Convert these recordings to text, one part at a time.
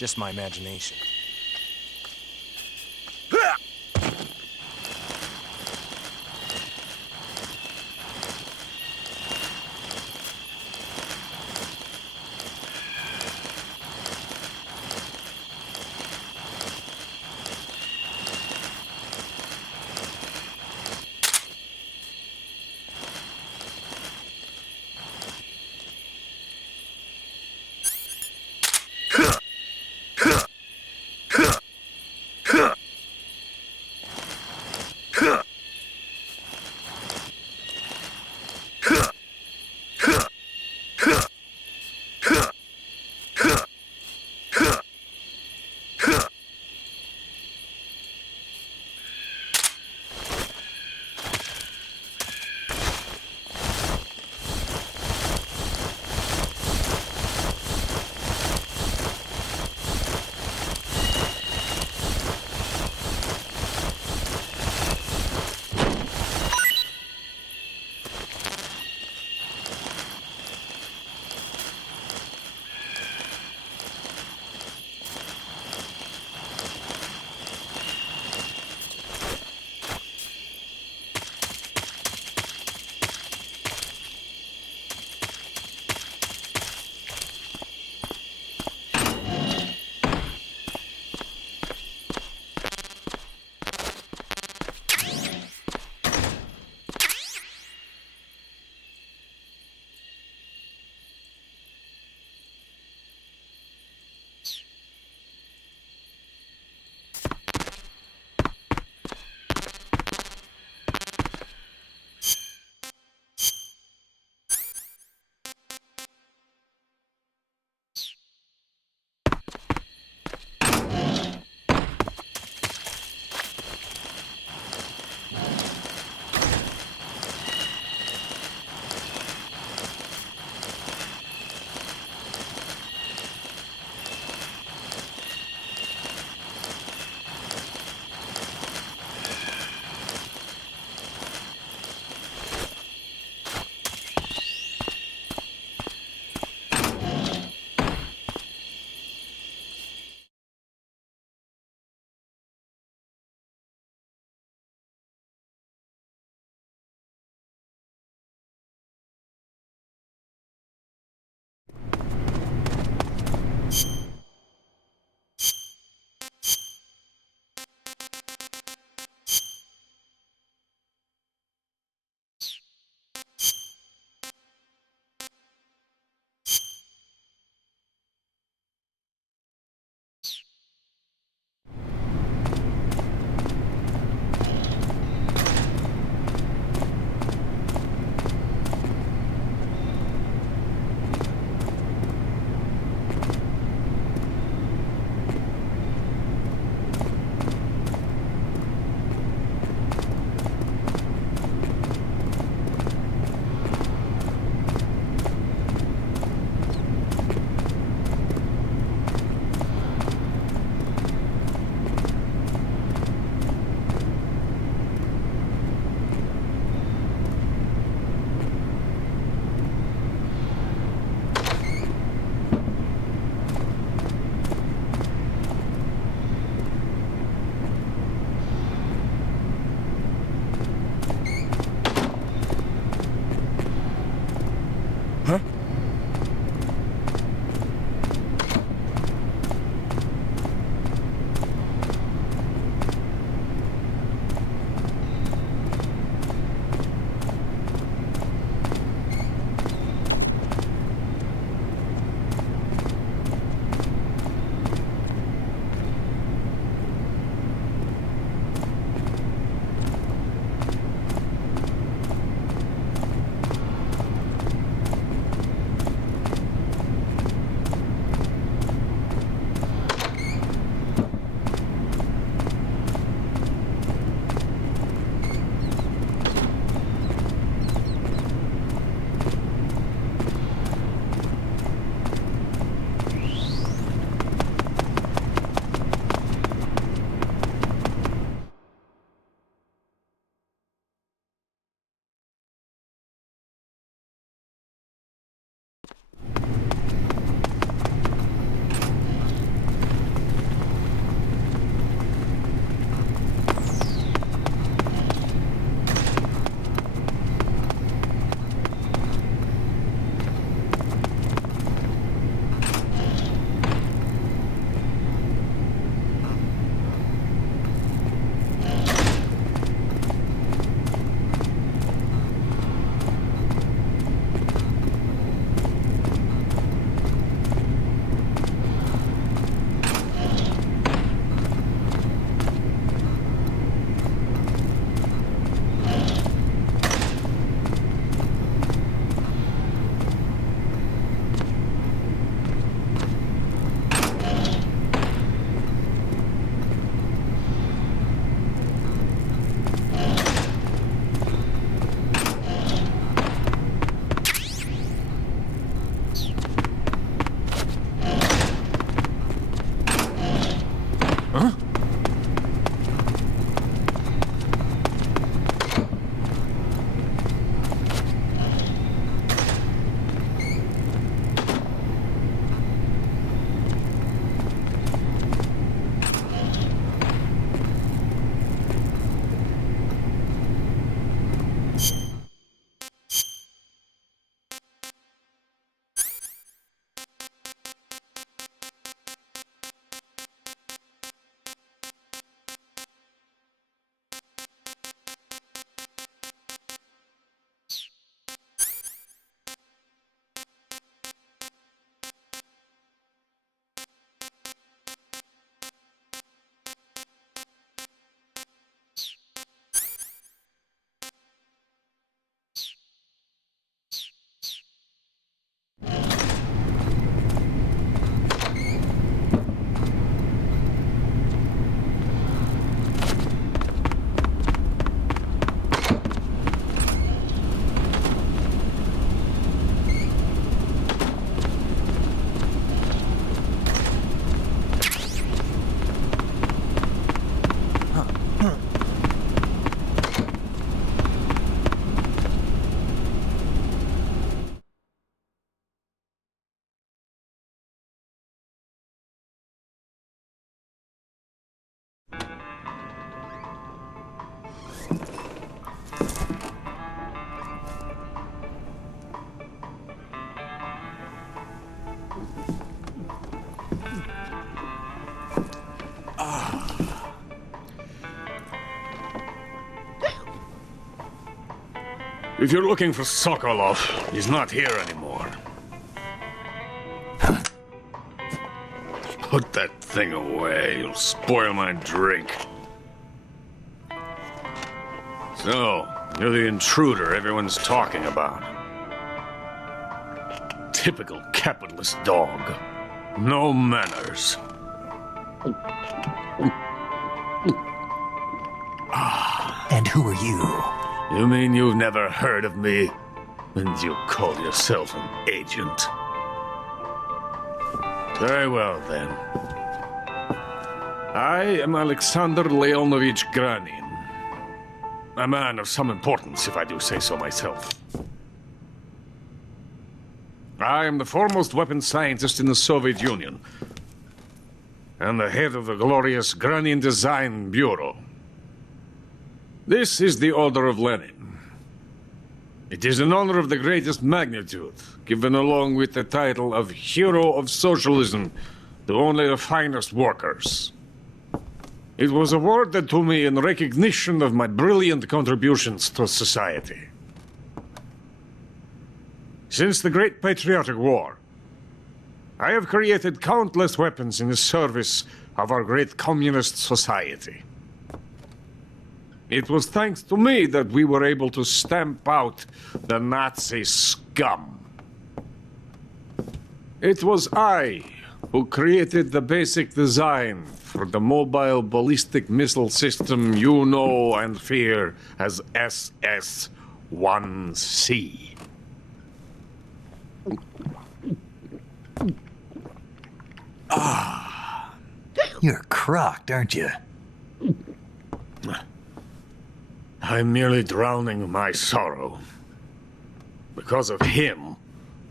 Just my imagination. If you're looking for Sokolov, he's not here anymore. Put that thing away. You'll spoil my drink. So, you're the intruder everyone's talking about. Typical capitalist dog. No manners. And who are you? You mean you've never heard of me? And you call yourself an agent? Very well, then. I am Alexander Leonovich Graniny. A man of some importance, if I do say so myself. I am the foremost weapons scientist in the Soviet Union, and the head of the glorious Graniny Design Bureau. This is the Order of Lenin. It is an honor of the greatest magnitude, given along with the title of Hero of Socialism to only the finest workers. It was awarded to me in recognition of my brilliant contributions to society. Since the Great Patriotic War, I have created countless weapons in the service of our great communist society. It was thanks to me that we were able to stamp out the Nazi scum. It was I who created the basic design for the mobile ballistic missile system you know and fear as SS-1C. You're crocked, aren't you? I'm merely drowning my sorrow. Because of him,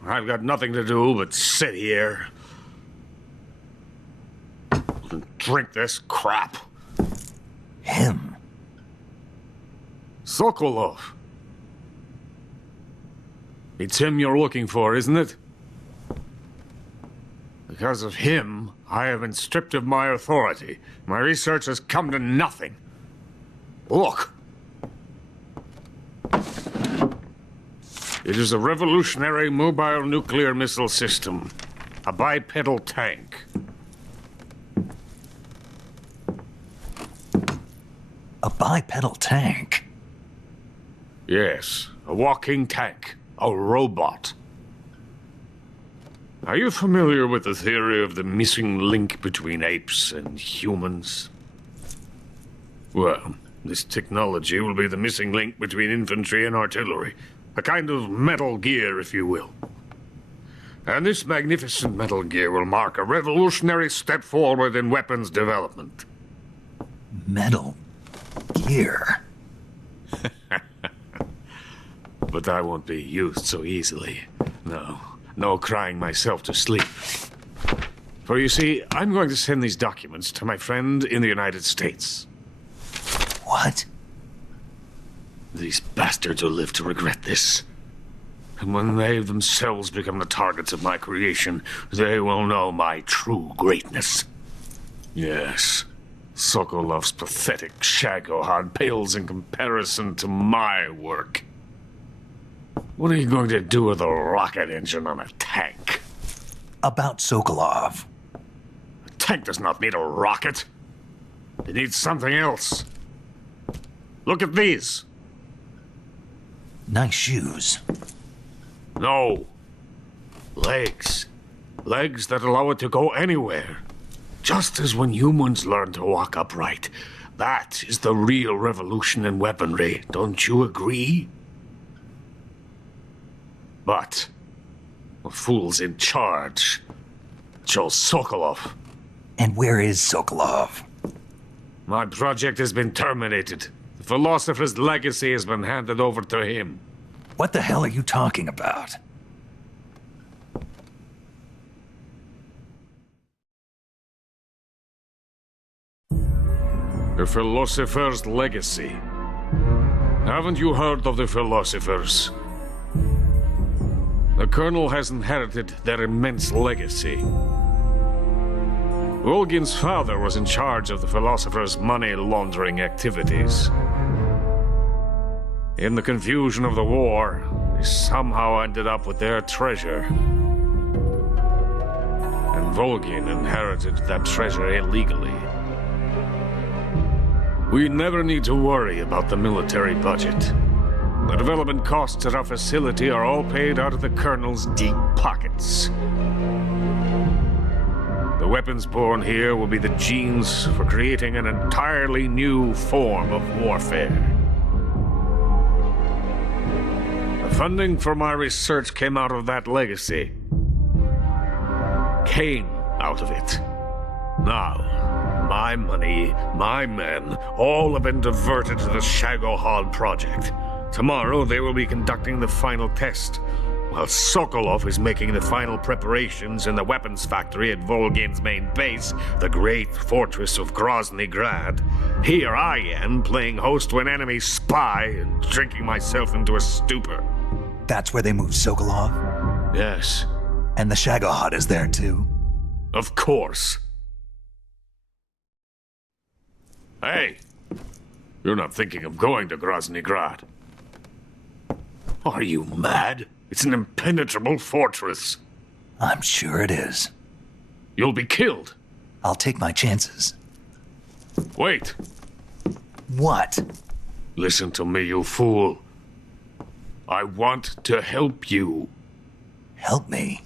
I've got nothing to do but sit here and drink this crap. Him? Sokolov. It's him you're looking for, isn't it? Because of him, I have been stripped of my authority. My research has come to nothing. Look. It is a revolutionary mobile nuclear missile system. A bipedal tank. A bipedal tank? Yes, a walking tank. A robot. Are you familiar with the theory of the missing link between apes and humans? Well, this technology will be the missing link between infantry and artillery. A kind of Metal Gear, if you will. And this magnificent Metal Gear will mark a revolutionary step forward in weapons development. Metal Gear? But I won't be used so easily. No crying myself to sleep. For you see, I'm going to send these documents to my friend in the United States. What? These bastards will live to regret this. And when they themselves become the targets of my creation, they will know my true greatness. Yes, Sokolov's pathetic shagohod pales in comparison to my work. What are you going to do with a rocket engine on a tank? About Sokolov. A tank does not need a rocket. It needs something else. Look at these. Nice shoes. No. Legs. Legs that allow it to go anywhere. Just as when humans learn to walk upright. That is the real revolution in weaponry. Don't you agree? But the fool's in charge. Joe Sokolov. And where is Sokolov? My project has been terminated. The philosopher's legacy has been handed over to him. What the hell are you talking about? The philosopher's legacy. Haven't you heard of the philosophers? The Colonel has inherited their immense legacy. Volgin's father was in charge of the philosopher's money laundering activities. In the confusion of the war, they somehow ended up with their treasure. And Volgin inherited that treasure illegally. We never need to worry about the military budget. The development costs at our facility are all paid out of the Colonel's deep pockets. The weapons born here will be the genes for creating an entirely new form of warfare. The funding for my research came out of that legacy. Came out of it. Now, my money, my men, all have been diverted to the Shagohod project. Tomorrow they will be conducting the final test, while Sokolov is making the final preparations in the weapons factory at Volgin's main base, the great fortress of Grozny Grad. Here I am, playing host to an enemy spy and drinking myself into a stupor. That's where they moved Sokolov? Yes. And the Shagohod is there too? Of course. Hey! You're not thinking of going to Grozny Grad. Are you mad? It's an impenetrable fortress. I'm sure it is. You'll be killed. I'll take my chances. Wait. What? Listen to me, you fool. I want to help you. Help me?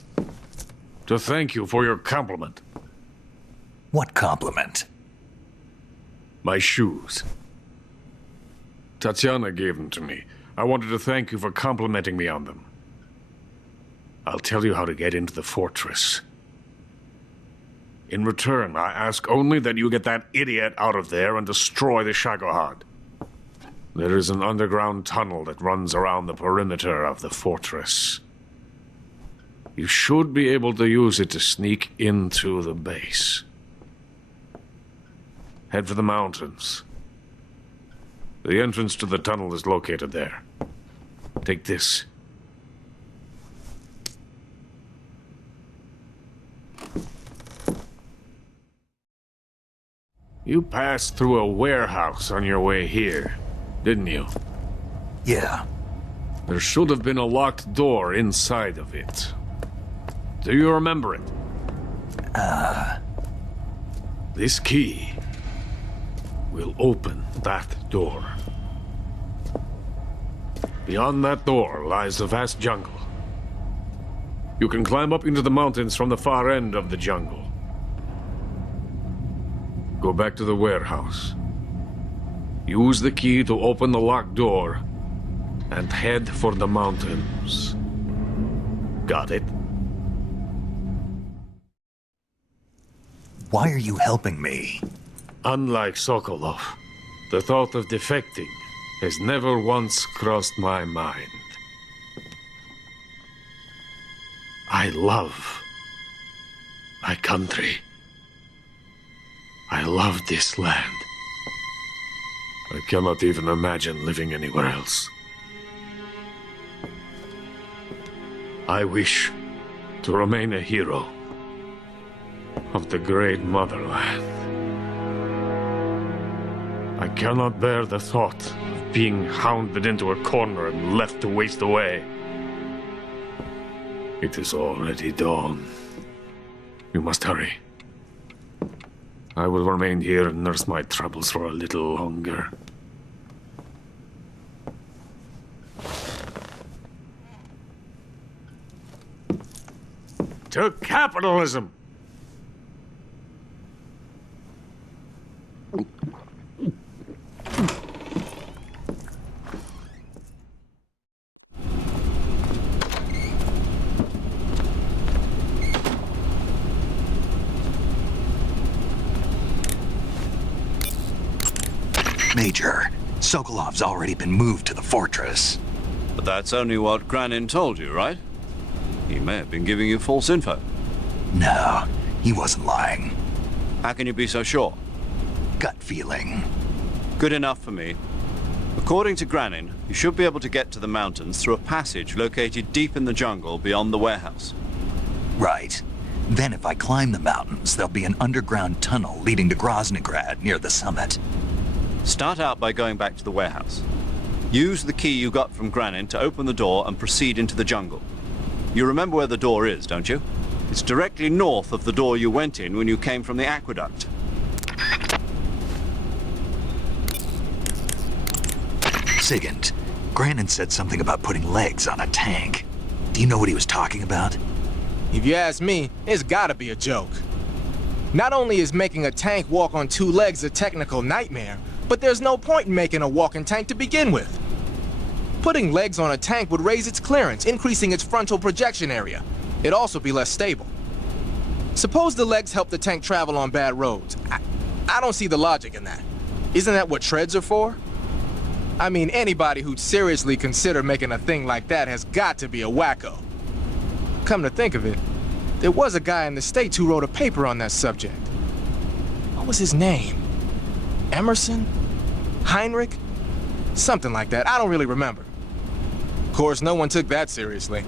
To thank you for your compliment. What compliment? My shoes. Tatiana gave them to me. I wanted to thank you for complimenting me on them. I'll tell you how to get into the fortress. In return, I ask only that you get that idiot out of there and destroy the Shagohod. There is an underground tunnel that runs around the perimeter of the fortress. You should be able to use it to sneak into the base. Head for the mountains. The entrance to the tunnel is located there. Take this. You passed through a warehouse on your way here, didn't you? Yeah. There should have been a locked door inside of it. Do you remember it? This key will open that door. Beyond that door lies a vast jungle. You can climb up into the mountains from the far end of the jungle. Go back to the warehouse. Use the key to open the locked door and head for the mountains. Got it? Why are you helping me? Unlike Sokolov, the thought of defecting has never once crossed my mind. I love my country. I love this land. I cannot even imagine living anywhere else. I wish to remain a hero of the great motherland. I cannot bear the thought of being hounded into a corner and left to waste away. It is already dawn. You must hurry. I will remain here and nurse my troubles for a little longer. To capitalism! Major, Sokolov's already been moved to the fortress. But that's only what Graniny told you, right? He may have been giving you false info. No, he wasn't lying. How can you be so sure? Gut feeling. Good enough for me. According to Graniny, you should be able to get to the mountains through a passage located deep in the jungle beyond the warehouse. Right. Then if I climb the mountains, there'll be an underground tunnel leading to Groznygrad near the summit. Start out by going back to the warehouse. Use the key you got from Graniny to open the door and proceed into the jungle. You remember where the door is, don't you? It's directly north of the door you went in when you came from the aqueduct. Sigint, Grannon said something about putting legs on a tank. Do you know what he was talking about? If you ask me, it's gotta be a joke. Not only is making a tank walk on two legs a technical nightmare, but there's no point in making a walking tank to begin with. Putting legs on a tank would raise its clearance, increasing its frontal projection area. It'd also be less stable. Suppose the legs help the tank travel on bad roads. I don't see the logic in that. Isn't that what treads are for? I mean, anybody who'd seriously consider making a thing like that has got to be a wacko. Come to think of it, there was a guy in the States who wrote a paper on that subject. What was his name? Emerson? Heinrich? Something like that. I don't really remember. Of course, no one took that seriously.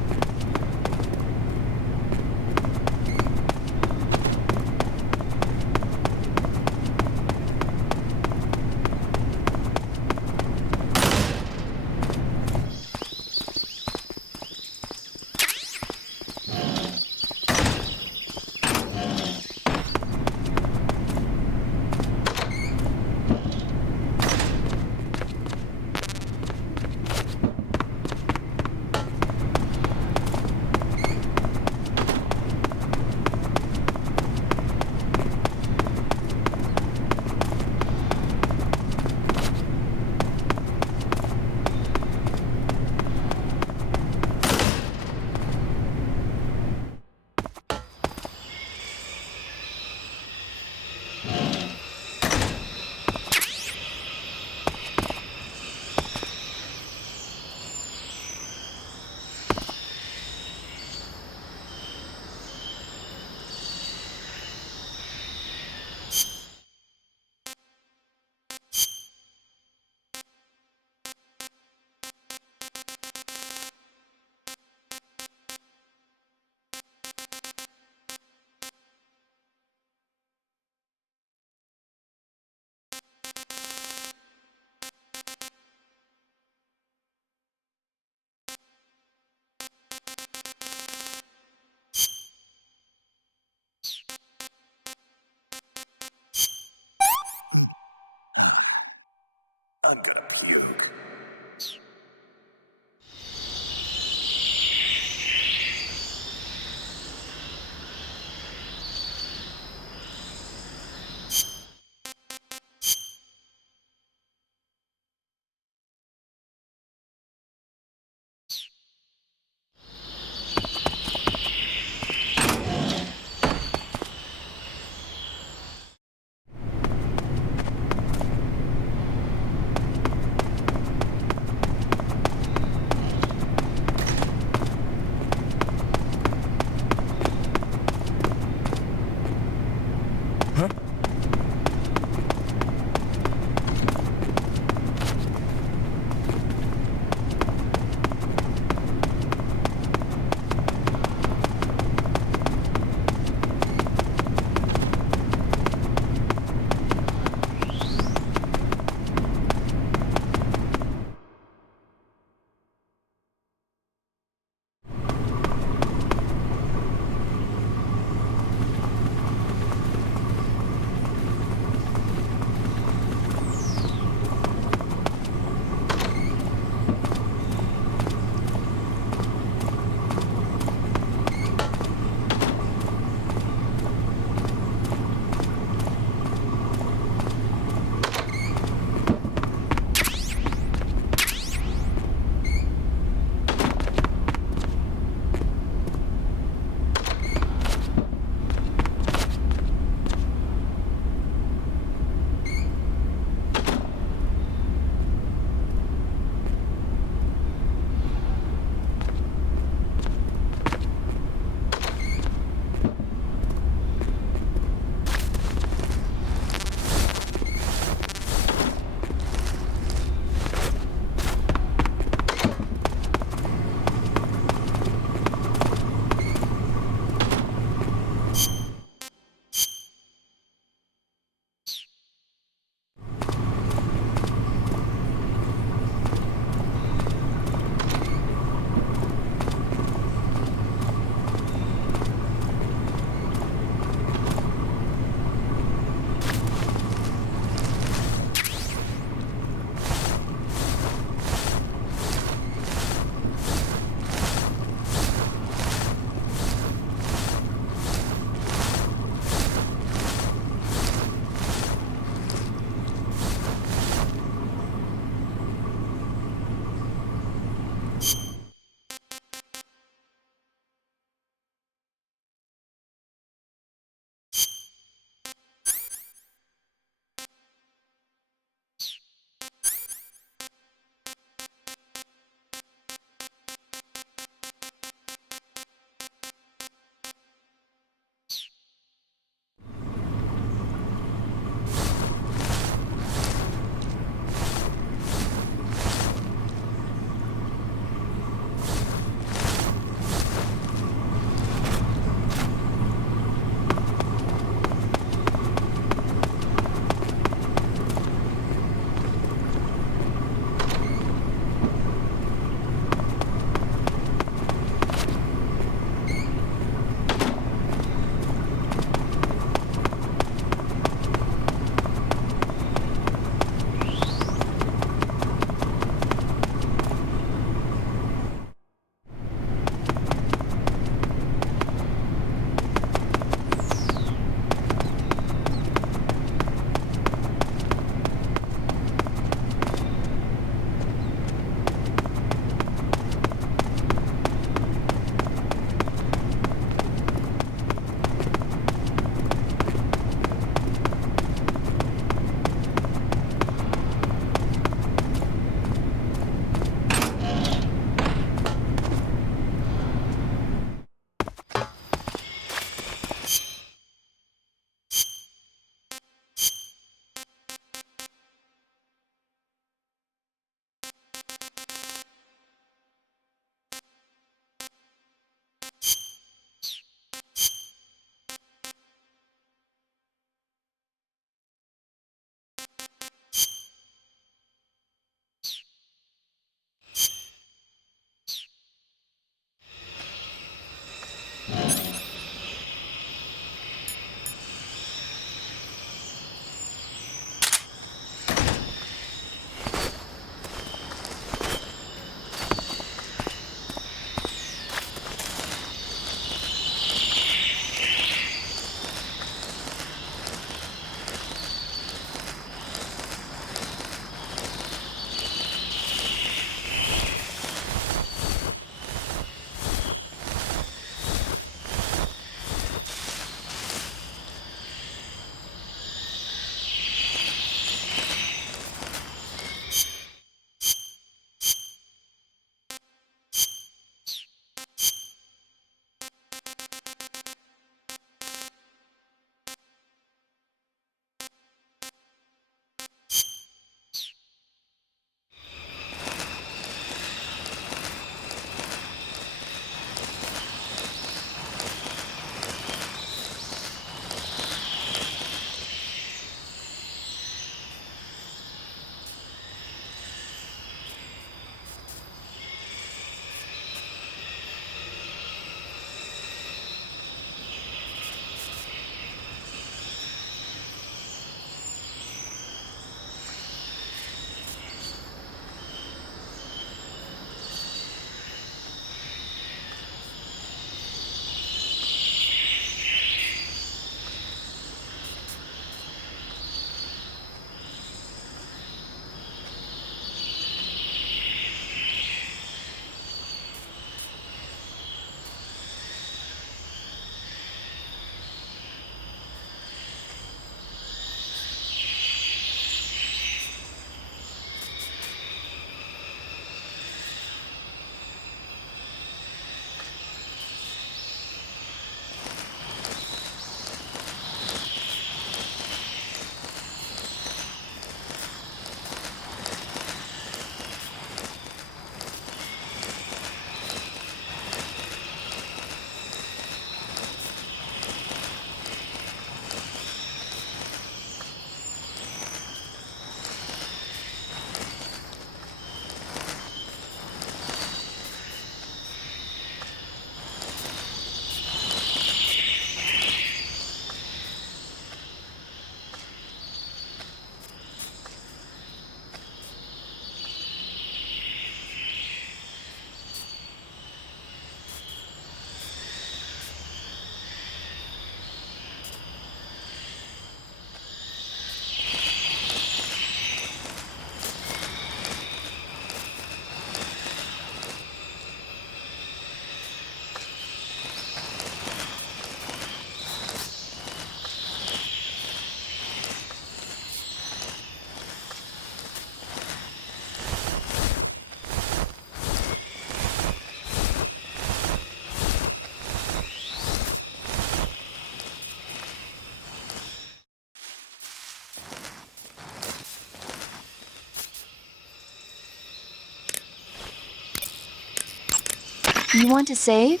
You want to save?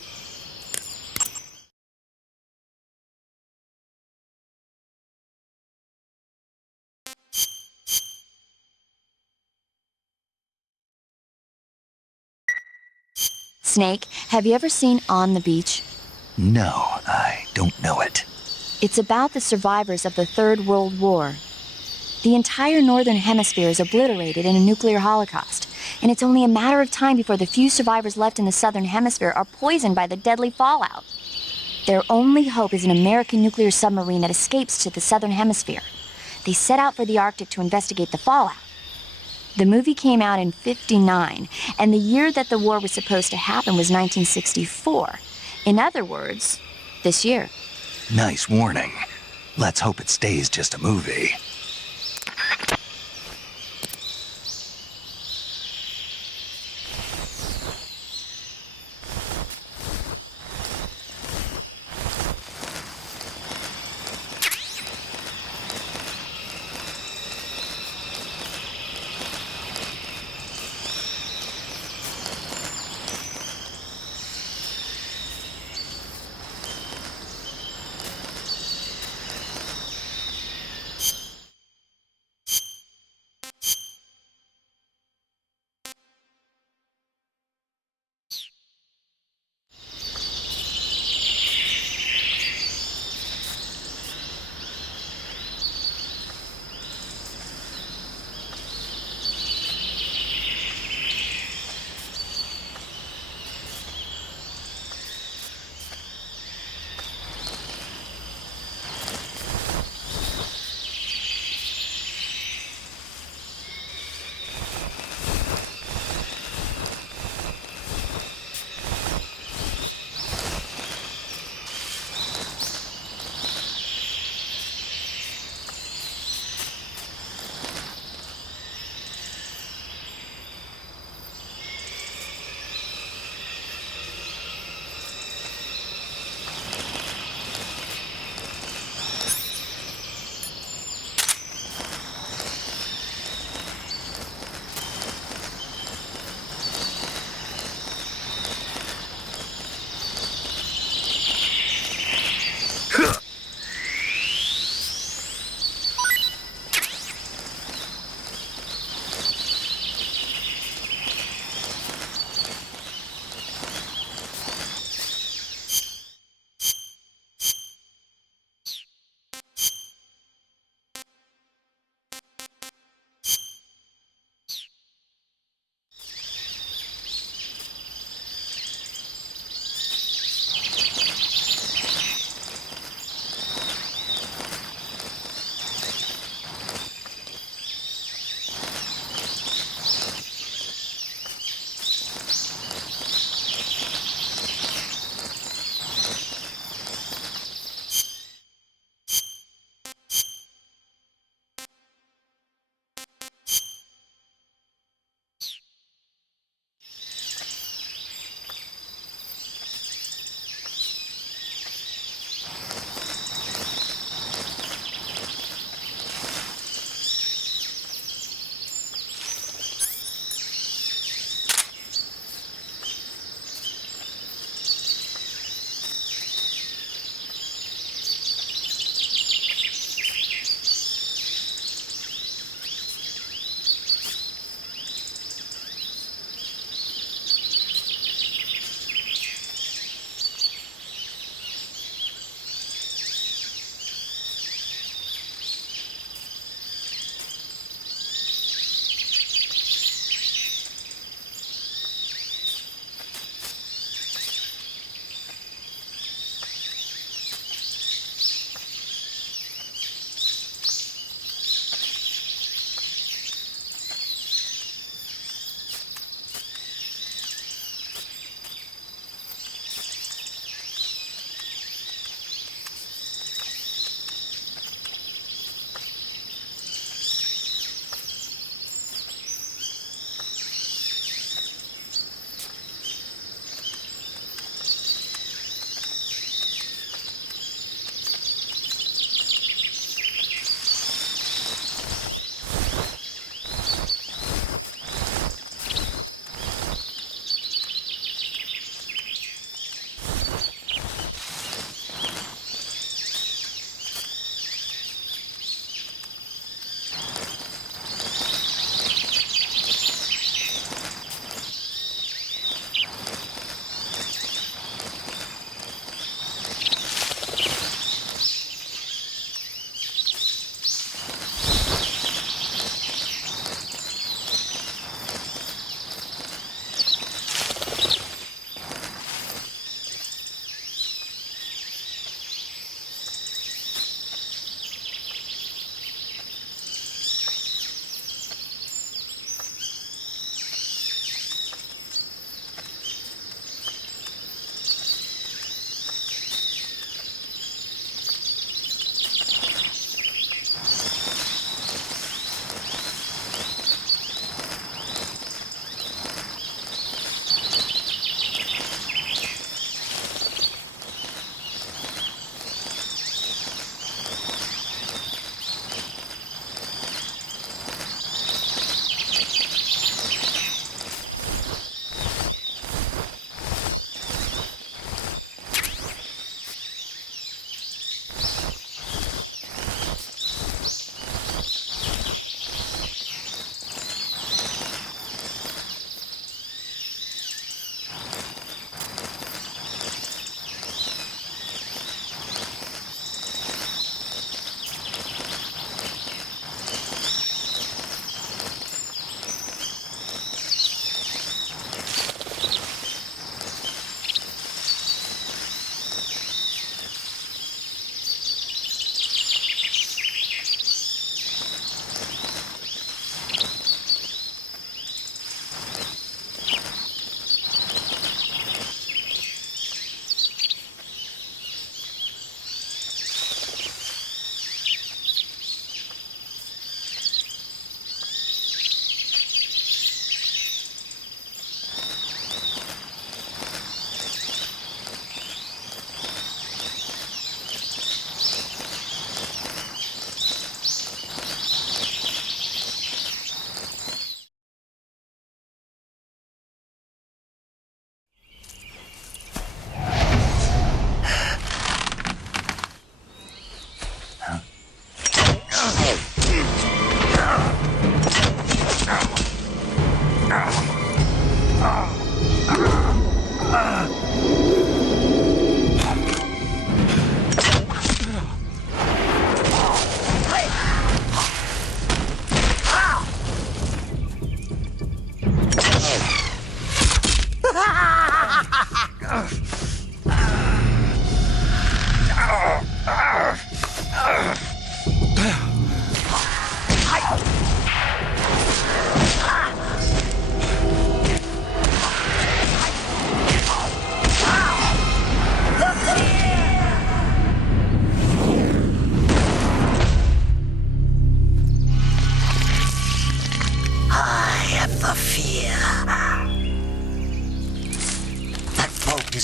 Snake, have you ever seen On the Beach? No, I don't know it. It's about the survivors of the Third World War. The entire northern hemisphere is obliterated in a nuclear holocaust, and it's only a matter of time before the few survivors left in the southern hemisphere are poisoned by the deadly fallout. Their only hope is an American nuclear submarine that escapes to the southern hemisphere. They set out for the Arctic to investigate the fallout. The movie came out in '59, and the year that the war was supposed to happen was 1964. In other words, this year. Nice warning. Let's hope it stays just a movie.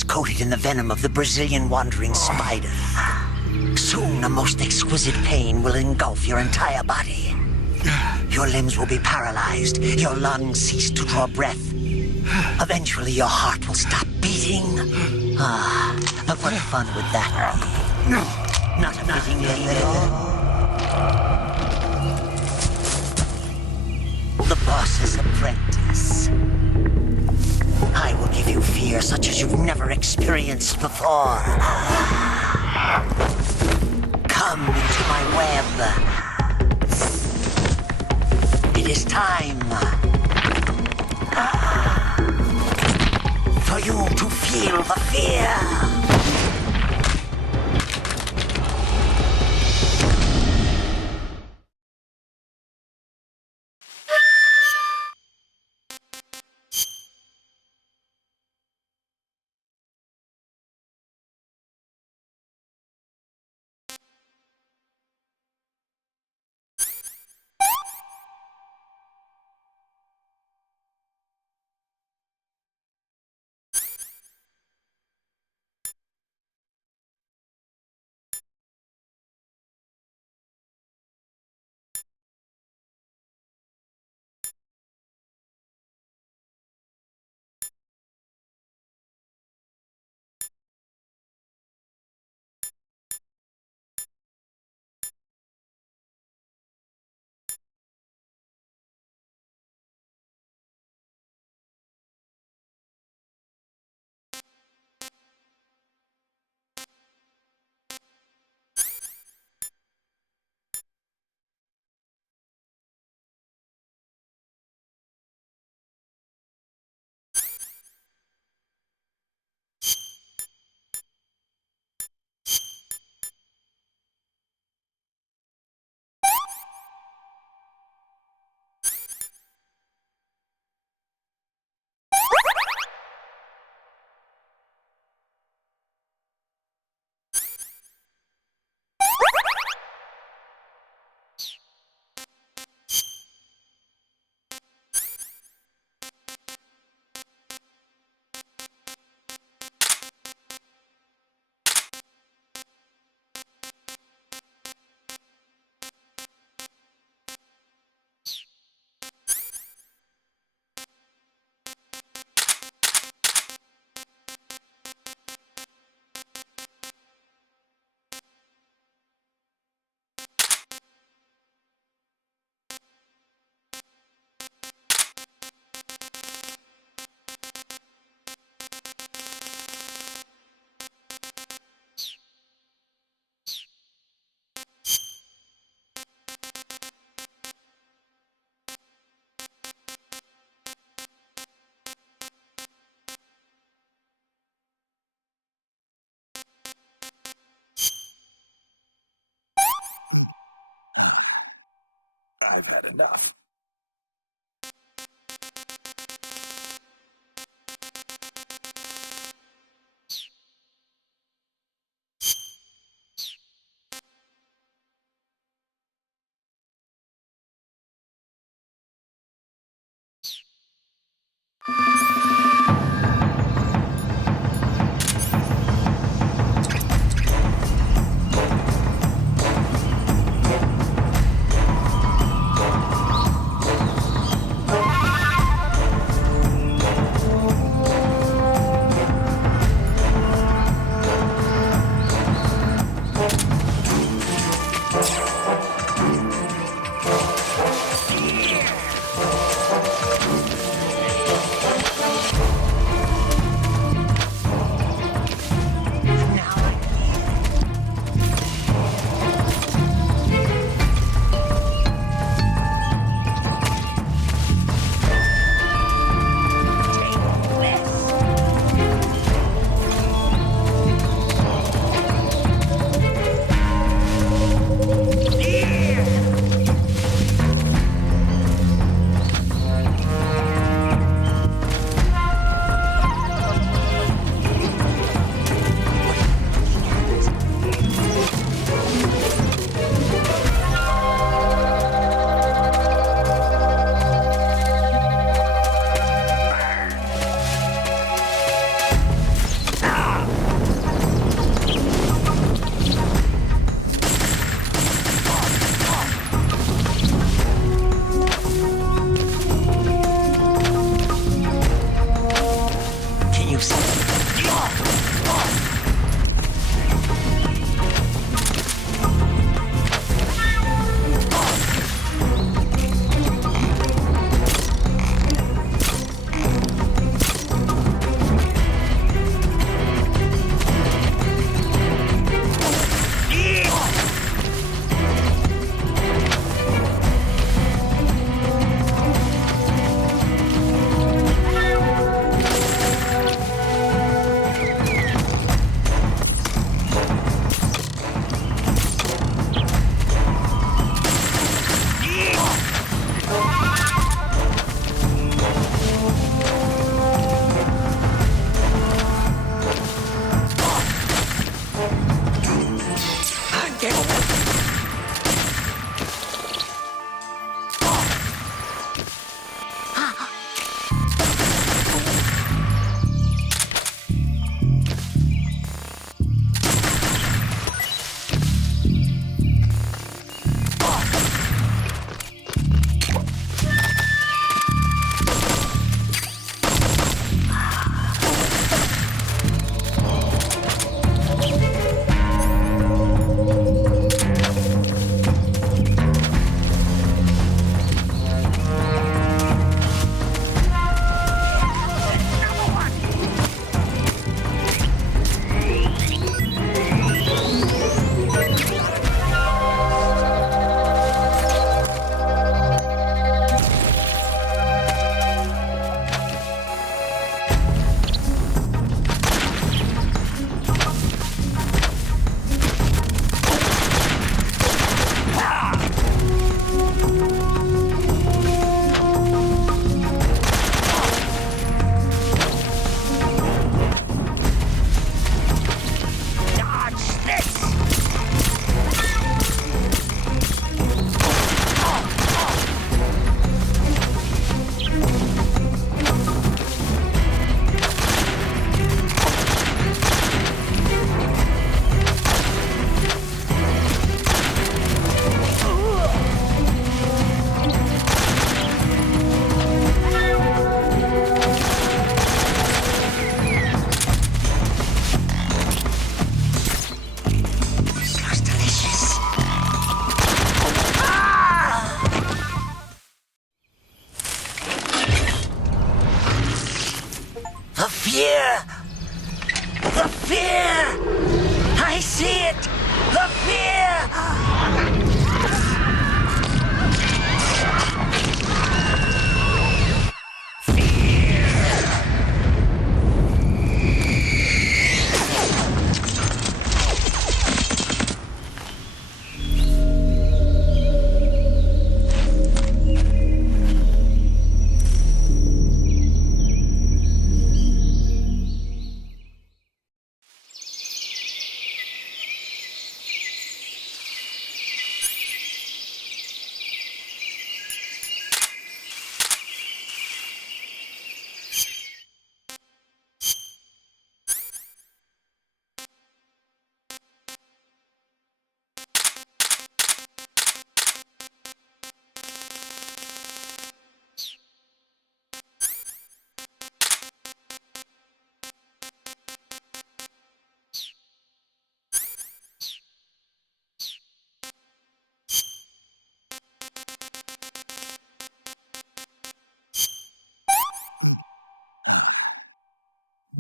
Coated in the venom of the Brazilian wandering spider. Soon, a most exquisite pain will engulf your entire body. Your limbs will be paralyzed, your lungs cease to draw breath. Eventually, your heart will stop beating. But what fun would that be? Not a fitting label. The boss's apprentice. I will give you fear such as you've never experienced before. Come into my web. It is time for you to feel the fear. I've had enough. fear! I see it! The fear!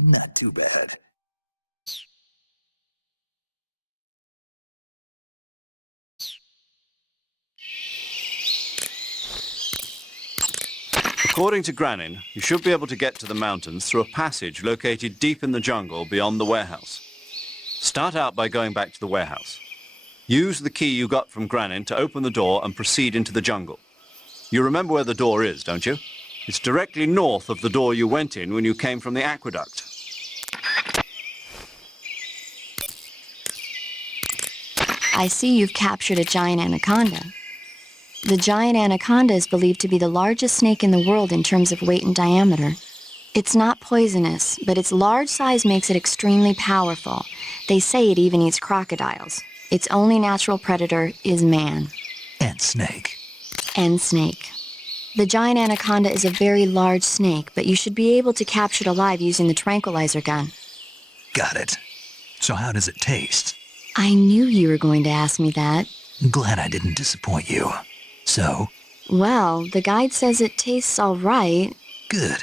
Not too bad. According to Graniny, you should be able to get to the mountains through a passage located deep in the jungle beyond the warehouse. Start out by going back to the warehouse. Use the key you got from Graniny to open the door and proceed into the jungle. You remember where the door is, don't you? It's directly north of the door you went in when you came from the aqueduct. I see you've captured a giant anaconda. The giant anaconda is believed to be the largest snake in the world in terms of weight and diameter. It's not poisonous, but its large size makes it extremely powerful. They say it even eats crocodiles. Its only natural predator is man. And snake. And snake. The giant anaconda is a very large snake, but you should be able to capture it alive using the tranquilizer gun. Got it. So how does it taste? I knew you were going to ask me that. Glad I didn't disappoint you. So? Well, the guide says it tastes all right. Good.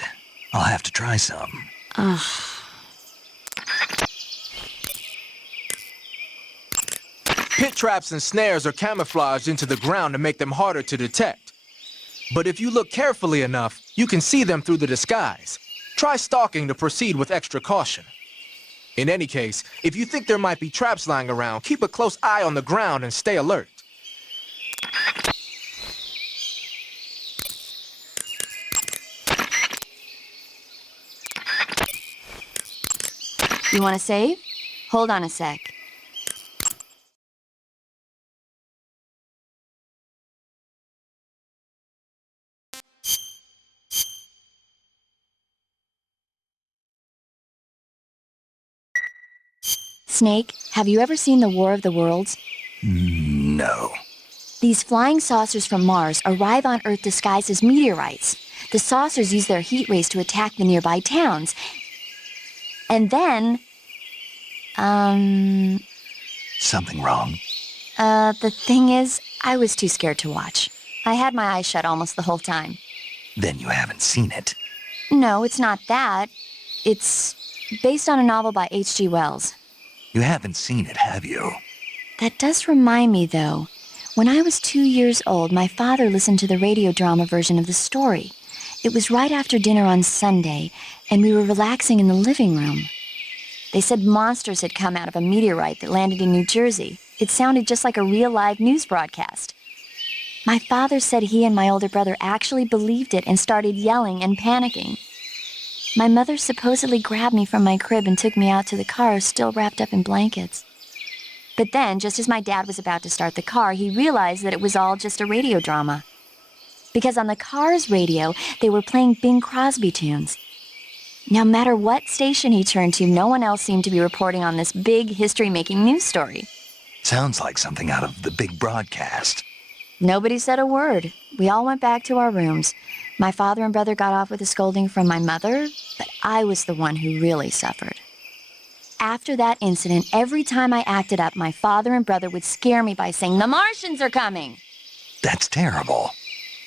I'll have to try some. Ugh. Pit traps and snares are camouflaged into the ground to make them harder to detect. But if you look carefully enough, you can see them through the disguise. Try stalking to proceed with extra caution. In any case, if you think there might be traps lying around, keep a close eye on the ground and stay alert. You want to save? Hold on a sec. Snake, have you ever seen the War of the Worlds? No. These flying saucers from Mars arrive on Earth disguised as meteorites. The saucers use their heat rays to attack the nearby towns. And then... Something wrong? The thing is, I was too scared to watch. I had my eyes shut almost the whole time. Then you haven't seen it. No, it's not that. It's based on a novel by H.G. Wells. You haven't seen it, have you? That does remind me, though. When I was 2 years old, my father listened to the radio drama version of the story. It was right after dinner on Sunday, and we were relaxing in the living room. They said monsters had come out of a meteorite that landed in New Jersey. It sounded just like a real live news broadcast. My father said he and my older brother actually believed it and started yelling and panicking. My mother supposedly grabbed me from my crib and took me out to the car, still wrapped up in blankets. But then, just as my dad was about to start the car, he realized that it was all just a radio drama. Because on the car's radio, they were playing Bing Crosby tunes. No matter what station he turned to, no one else seemed to be reporting on this big history-making news story. Sounds like something out of the big broadcast. Nobody said a word. We all went back to our rooms. My father and brother got off with a scolding from my mother, but I was the one who really suffered. After that incident, every time I acted up, my father and brother would scare me by saying, "The Martians are coming!" That's terrible.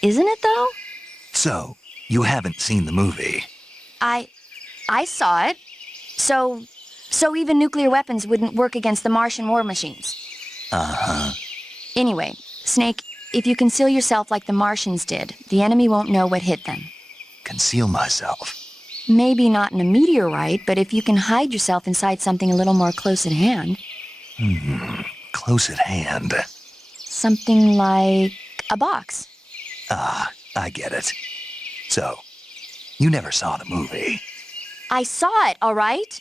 Isn't it, though? So, you haven't seen the movie? I saw it. So, So even nuclear weapons wouldn't work against the Martian war machines. Uh-huh. Anyway, Snake, if you conceal yourself like the Martians did, the enemy won't know what hit them. Conceal myself. Maybe not in a meteorite, but if you can hide yourself inside something a little more close at hand. Close at hand. Something like a box. Ah, I get it. So, you never saw the movie. I saw it, all right?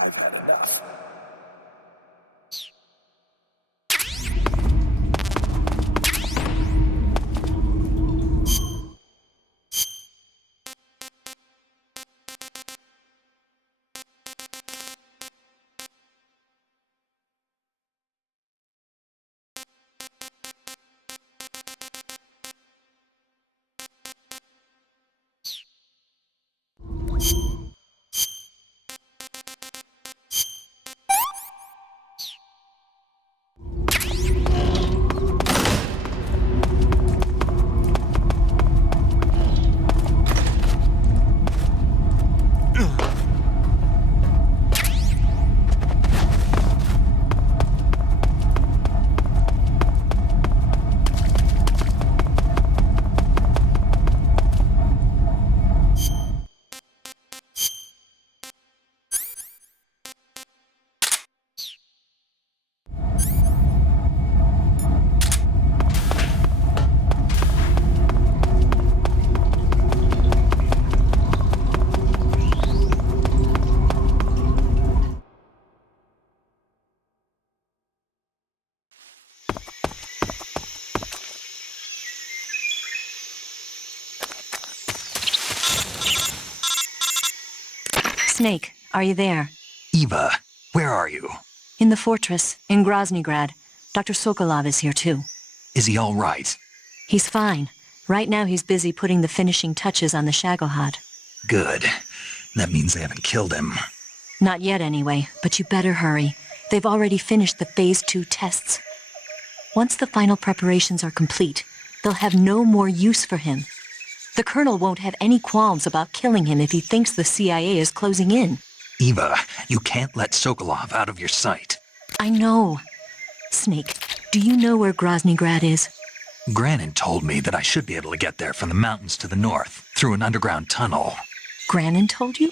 I've had enough. Snake, are you there? Eva, where are you? In the fortress, in Groznygrad. Dr. Sokolov is here too. Is he all right? He's fine. Right now he's busy putting the finishing touches on the Shagohod. Good. That means they haven't killed him. Not yet anyway, but you better hurry. They've already finished the Phase 2 tests. Once the final preparations are complete, they'll have no more use for him. The Colonel won't have any qualms about killing him if he thinks the CIA is closing in. Eva, you can't let Sokolov out of your sight. I know. Snake, do you know where Groznygrad is? Grannin told me that I should be able to get there from the mountains to the north, through an underground tunnel. Grannin told you?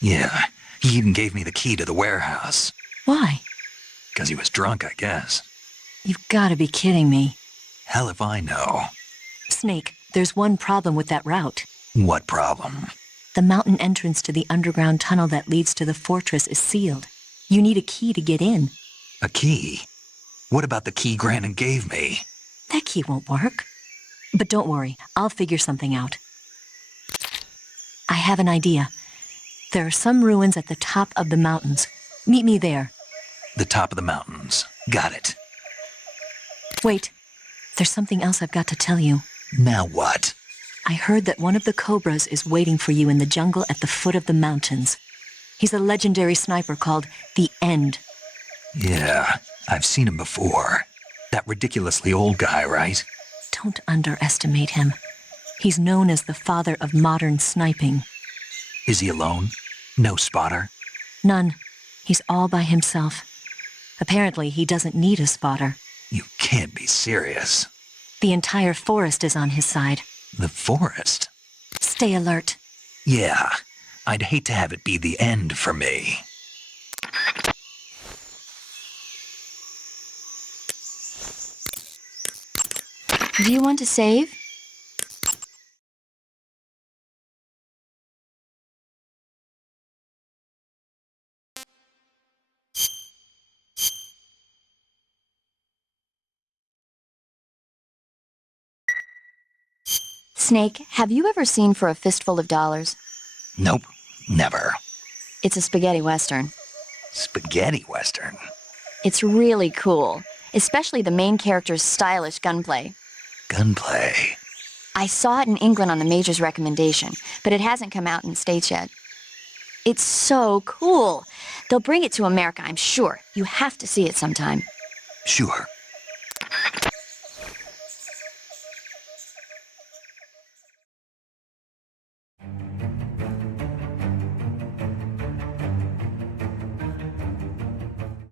Yeah, he even gave me the key to the warehouse. Why? 'Cause he was drunk, I guess. You've got to be kidding me. Hell if I know. Snake, there's one problem with that route. What problem? The mountain entrance to the underground tunnel that leads to the fortress is sealed. You need a key to get in. A key? What about the key Grannin gave me? That key won't work. But don't worry, I'll figure something out. I have an idea. There are some ruins at the top of the mountains. Meet me there. The top of the mountains. Got it. Wait, there's something else I've got to tell you. Now what? I heard that one of the Cobras is waiting for you in the jungle at the foot of the mountains. He's a legendary sniper called the End. Yeah, I've seen him before. That ridiculously old guy, right? Don't underestimate him. He's known as the father of modern sniping. Is he alone? No spotter? None. He's all by himself. Apparently, he doesn't need a spotter. You can't be serious. The entire forest is on his side. The forest? Stay alert. Yeah, I'd hate to have it be the end for me. Do you want to save? Snake, have you ever seen For a Fistful of Dollars? Nope, never. It's a spaghetti western. Spaghetti western? It's really cool, especially the main character's stylish gunplay. Gunplay? I saw it in England on the Major's recommendation, but it hasn't come out in the States yet. It's so cool. They'll bring it to America, I'm sure. You have to see it sometime. Sure.